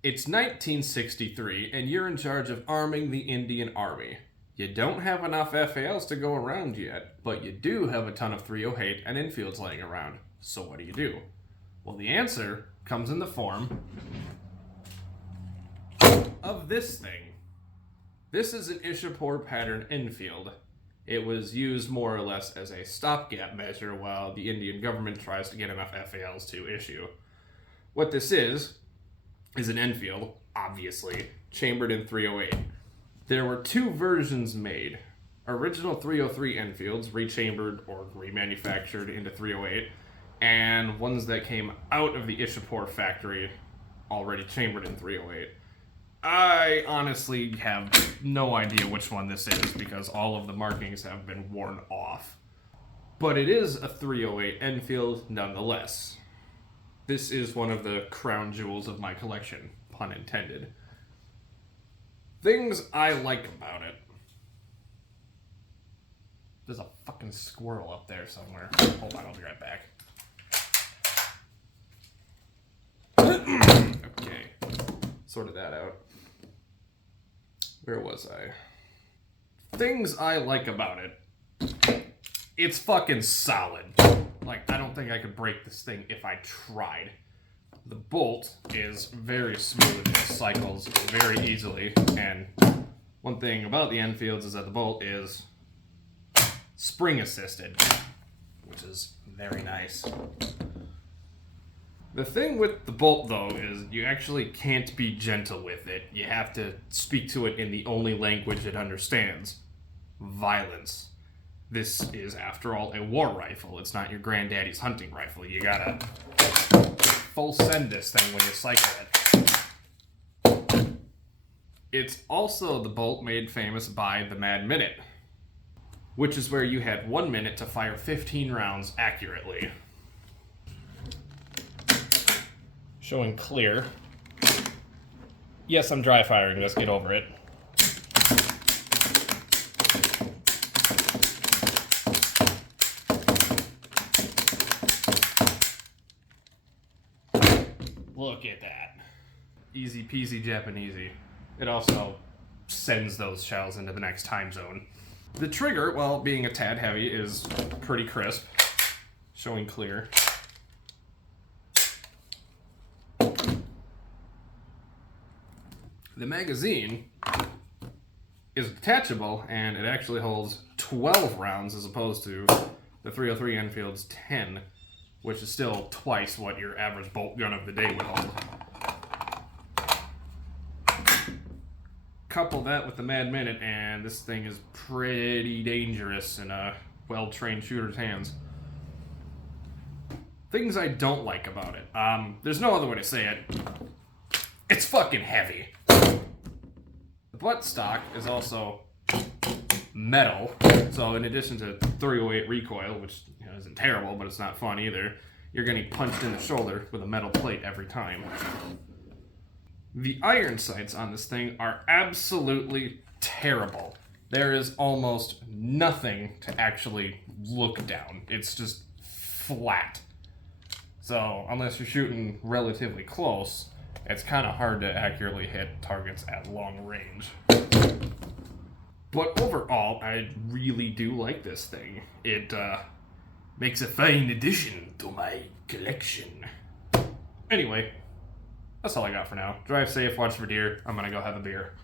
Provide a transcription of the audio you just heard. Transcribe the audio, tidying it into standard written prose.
It's 1963, and you're in charge of arming the Indian Army. You don't have enough FALs to go around yet, but you do have a ton of 308 and Enfields laying around. So what do? Well, the answer comes in the form of this thing. This is an Ishapore pattern Enfield. It was used more or less as a stopgap measure while the Indian government tries to get enough FALs to issue. What this is an Enfield, obviously, chambered in 308. There were two versions made. Original 303 Enfields, rechambered or remanufactured into 308, and ones that came out of the Ishapore factory, already chambered in 308. I honestly have no idea which one this is because all of the markings have been worn off. But it is a 308 Enfield nonetheless. This is one of the crown jewels of my collection, pun intended. Things I like about it. There's a fucking squirrel up there somewhere. Hold on, I'll be right back. Okay, sorted that out. Where was I? Things I like about it. It's fucking solid. Like, I don't think I could break this thing if I tried. The bolt is very smooth. It cycles very easily. And one thing about the Enfields is that the bolt is spring assisted, which is very nice. The thing with the bolt, though, is you actually can't be gentle with it. You have to speak to it in the only language it understands. Violence. This is, after all, a war rifle. It's not your granddaddy's hunting rifle. You gotta full send this thing when you cycle it. It's also the bolt made famous by the Mad Minute, which is where you had 1 minute to fire 15 rounds accurately. Showing clear. Yes, I'm dry firing. Let's get over it. Look at that. Easy peasy Japanesey. It also sends those shells into the next time zone. The trigger, while being a tad heavy, is pretty crisp. Showing clear. The magazine is detachable, and it actually holds 12 rounds as opposed to the 303 Enfield's 10, which is still twice what your average bolt gun of the day would hold. Couple that with the Mad Minute, and this thing is pretty dangerous in a well-trained shooter's hands. Things I don't like about it. There's no other way to say it. It's fucking heavy. The buttstock is also metal, so in addition to 308 recoil, which isn't terrible, but it's not fun either, you're getting punched in the shoulder with a metal plate every time. The iron sights on this thing are absolutely terrible. There is almost nothing to actually look down. It's just flat. So, unless you're shooting relatively close, it's kind of hard to accurately hit targets at long range. But overall, I really do like this thing. It makes a fine addition to my collection. Anyway, that's all I got for now. Drive safe, watch for deer. I'm gonna go have a beer.